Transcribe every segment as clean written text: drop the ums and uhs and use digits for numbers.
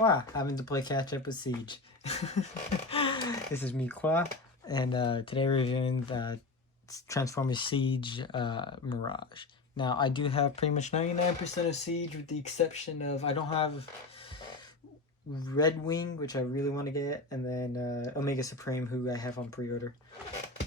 Qua, having to play catch up with Siege. This is me, Qua, and today we're reviewing the Transformers Siege Mirage. Now, I do have pretty much 99% of Siege, with the exception of I don't have Red Wing, which I really want to get, and then Omega Supreme, who I have on pre-order.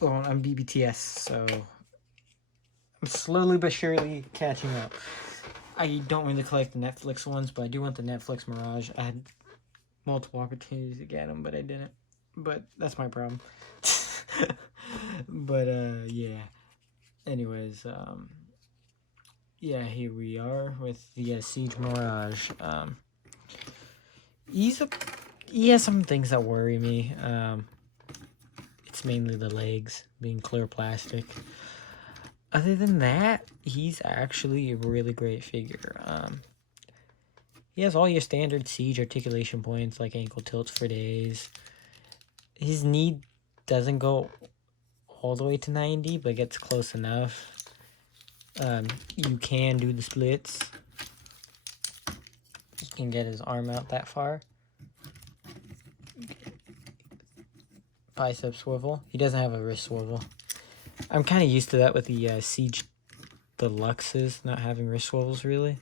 Oh, on BBTS, so I'm slowly but surely catching up. I don't really collect the Netflix ones, but I do want the Netflix Mirage. I had multiple opportunities to get them, but I didn't. But that's my problem. But yeah. Anyways, yeah, here we are with the Siege Mirage. He has some things that worry me. It's mainly the legs being clear plastic. Other than that, he's actually a really great figure. He has all your standard Siege articulation points, like ankle tilts for days. His knee doesn't go all the way to 90, but gets close enough. You can do the splits. You can get his arm out that far. Bicep swivel. He doesn't have a wrist swivel. I'm kind of used to that with the Siege Deluxes not having wrist swivels, really.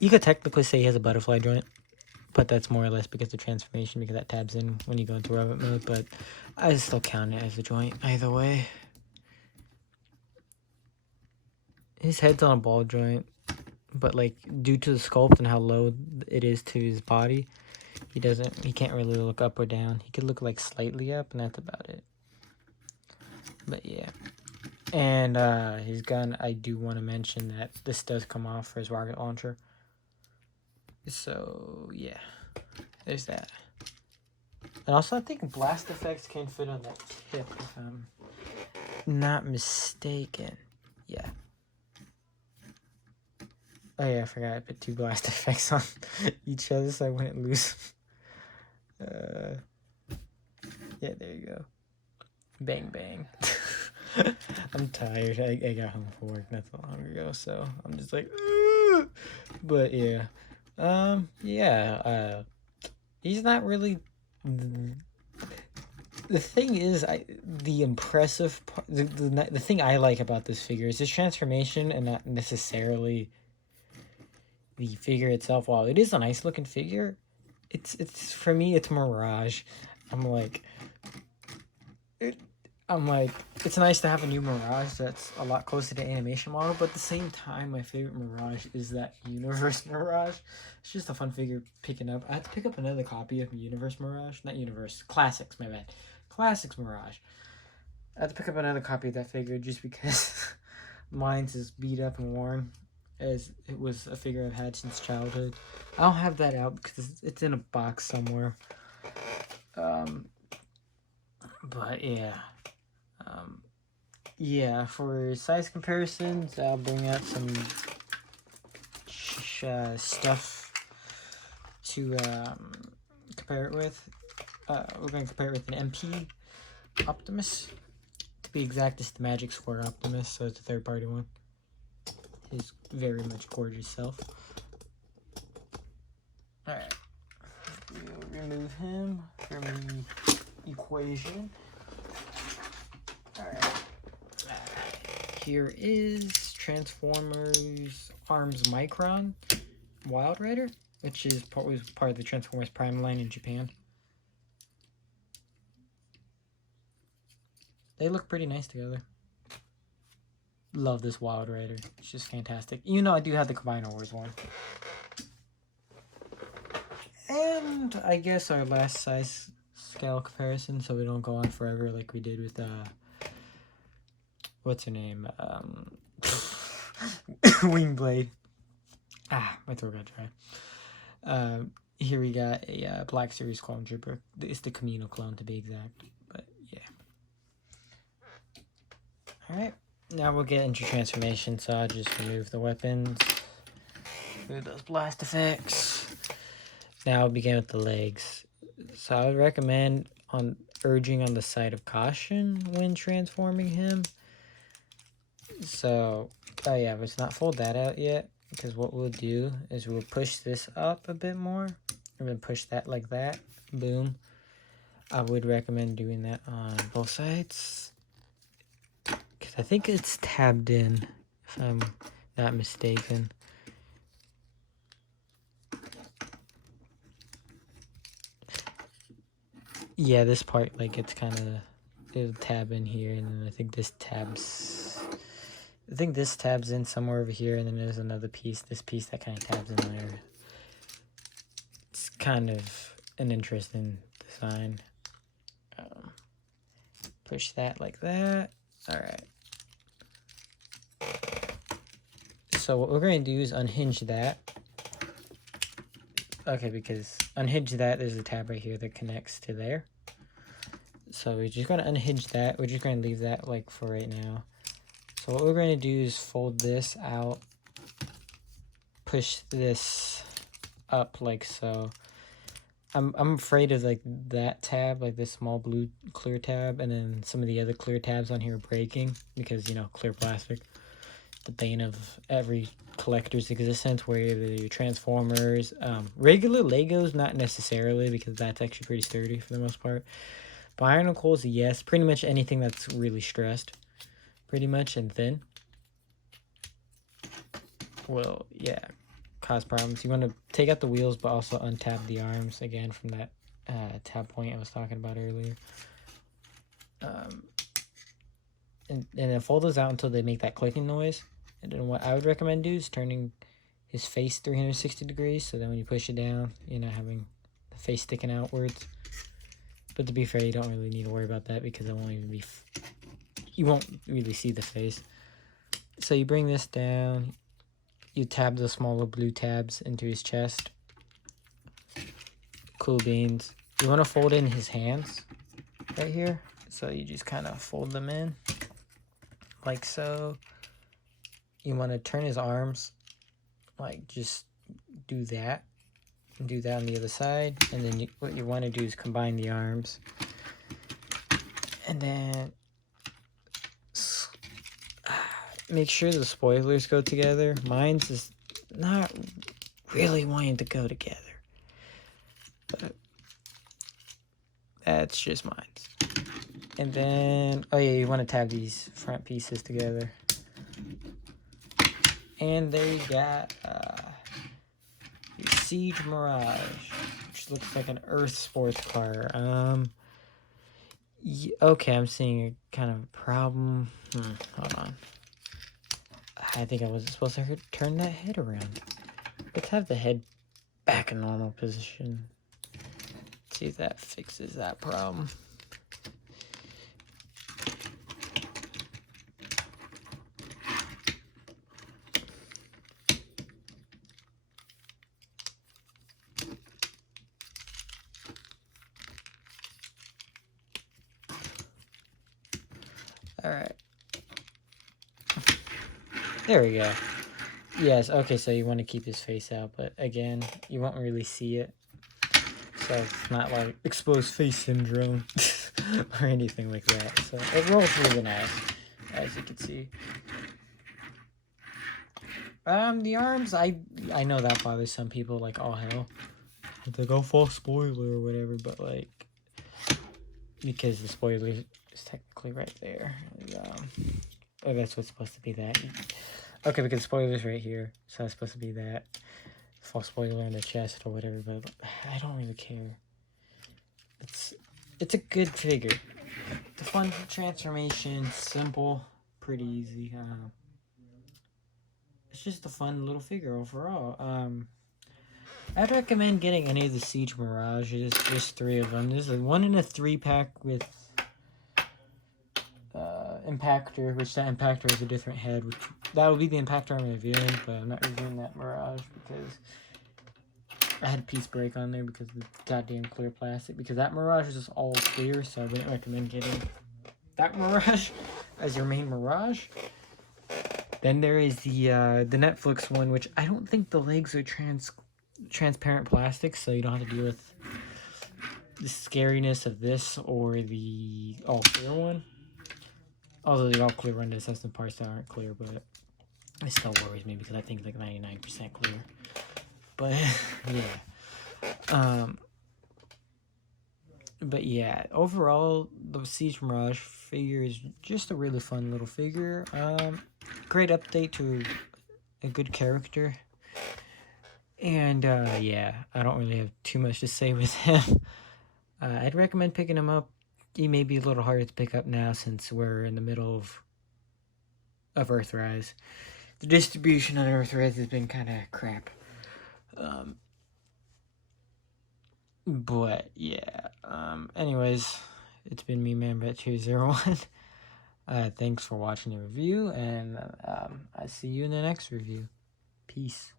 You could technically say he has a butterfly joint, but that's more or less because of transformation, because that tabs in when you go into robot mode, but I still count it as a joint either way. His head's on a ball joint, but like due to the sculpt and how low it is to his body, he can't really look up or down. He could look like slightly up, and that's about it. But yeah. And his gun, I do want to mention that this does come off for his rocket launcher. So yeah, there's that. And also I think blast effects can fit on that tip if I'm not mistaken. Yeah. Oh yeah, I forgot I put 2 blast effects on each other so I wouldn't lose. Yeah, there you go. Bang bang. I'm tired. I got home from work not so long ago, so I'm just like, ugh! But yeah. He's not really. The thing is, the impressive part, the thing I like about this figure is his transformation, and not necessarily the figure itself. While it is a nice looking figure, it's for me, it's Mirage. I'm like, it's nice to have a new Mirage that's a lot closer to animation model, but at the same time, my favorite Mirage is that Universe Mirage. It's just a fun figure picking up. I had to pick up another copy of Universe Mirage. Not Universe, Classics, my bad. Classics Mirage. I had to pick up another copy of that figure just because mine's is beat up and worn, as it was a figure I've had since childhood. I don't have that out because it's in a box somewhere. But yeah. Yeah, for size comparisons, I'll bring out some stuff to compare it with. We're going to compare it with an MP Optimus. To be exact, it's the Magic Square Optimus, so it's a third-party one. His very much gorgeous self. Alright, we'll remove him from the equation. Alright. Here is Transformers Arms Micron Wild Rider, which was part of the Transformers Prime line in Japan. They look pretty nice together. Love this Wild Rider. It's just fantastic. You know, I do have the Combiner Wars one. And I guess our last size scale comparison, so we don't go on forever like we did with what's her name? Wingblade. My throat got dry. Here we got a Black Series Clone Trooper. It's the Camino clone to be exact. But yeah. Alright. Now we'll get into transformation, so I'll just remove the weapons. Remove those blast effects. Now I'll begin with the legs. So I would recommend urging on the side of caution when transforming him. So, oh yeah, let's not fold that out yet. because what we'll do is we'll push this up a bit more and then push that like that. Boom. I would recommend doing that on both sides because I think it's tabbed in, if I'm not mistaken. Yeah, this part, like, it's kind of, it'll tab in here, and then I think this tabs in somewhere over here, and then there's another piece, this piece that kind of tabs in there. It's kind of an interesting design. Push that like that. All right. So what we're going to do is unhinge that. Okay, because unhinge that, there's a tab right here that connects to there. So we're just going to unhinge that. We're just going to leave that like for right now. So what we're going to do is fold this out, push this up like so. I'm afraid of like that tab, like this small blue clear tab, and then some of the other clear tabs on here are breaking because, you know, clear plastic, the bane of every collector's existence, where the Transformers, regular Legos, not necessarily, because that's actually pretty sturdy for the most part. Bionicles, yes, pretty much anything that's really stressed, pretty much, and thin. Well, yeah, cause problems. You want to take out the wheels, but also untab the arms again from that tab point I was talking about earlier. And then fold those out until they make that clicking noise. And then what I would recommend do is turning his face 360 degrees, so then when you push it down, you're not having the face sticking outwards. But to be fair, you don't really need to worry about that because it won't even be, you won't really see the face. So you bring this down, you tab the smaller blue tabs into his chest. Cool beans. You want to fold in his hands right here. So you just kind of fold them in like so. You want to turn his arms, like just do that. And do that on the other side. And then what you want to do is combine the arms. And then make sure the spoilers go together. Mine's is not really wanting to go together, but that's just mine. And then, oh yeah, you want to tab these front pieces together. And there you got your Siege Mirage, which looks like an Earth sports car. Okay, I'm seeing a kind of problem. Hold on. I think I was supposed to turn that head around. Let's have the head back in normal position. See if that fixes that problem. All right. There we go. Yes, okay, so you want to keep his face out, but again, you won't really see it. So it's not like exposed face syndrome or anything like that. So it rolls really nice, as you can see. The arms, I know that bothers some people like all hell. It's like, oh, false spoiler or whatever, but like, because the spoiler is technically right there. Oh, that's what's supposed to be that. Okay, because spoiler's right here, so it's supposed to be that. False spoiler in the chest or whatever, but I don't really care. It's a good figure. The fun transformation, simple, pretty easy. It's just a fun little figure overall. I'd recommend getting any of the Siege Mirages, just 3 of them. There's one in a 3-pack with Impactor, which that Impactor is a different head, which that would be the Impactor I'm reviewing, but I'm not reviewing that Mirage because I had a piece break on there because of the goddamn clear plastic, because that Mirage is just all clear, so I wouldn't recommend getting that Mirage as your main Mirage. Then there is the Netflix one, which I don't think the legs are transparent plastic, so you don't have to deal with the scariness of this or the all clear one. Although the all clear one does have some parts that aren't clear, but It still worries me because I think like 99% clear. But yeah. But yeah, overall, the Siege Mirage figure is just a really fun little figure. Great update to a good character. And yeah, I don't really have too much to say with him. I'd recommend picking him up. He may be a little harder to pick up now since we're in the middle of Earthrise. The distribution on Earthrise has been kind of crap. But yeah. Anyways, it's been me, ManBat201. Thanks for watching the review, and I see you in the next review. Peace.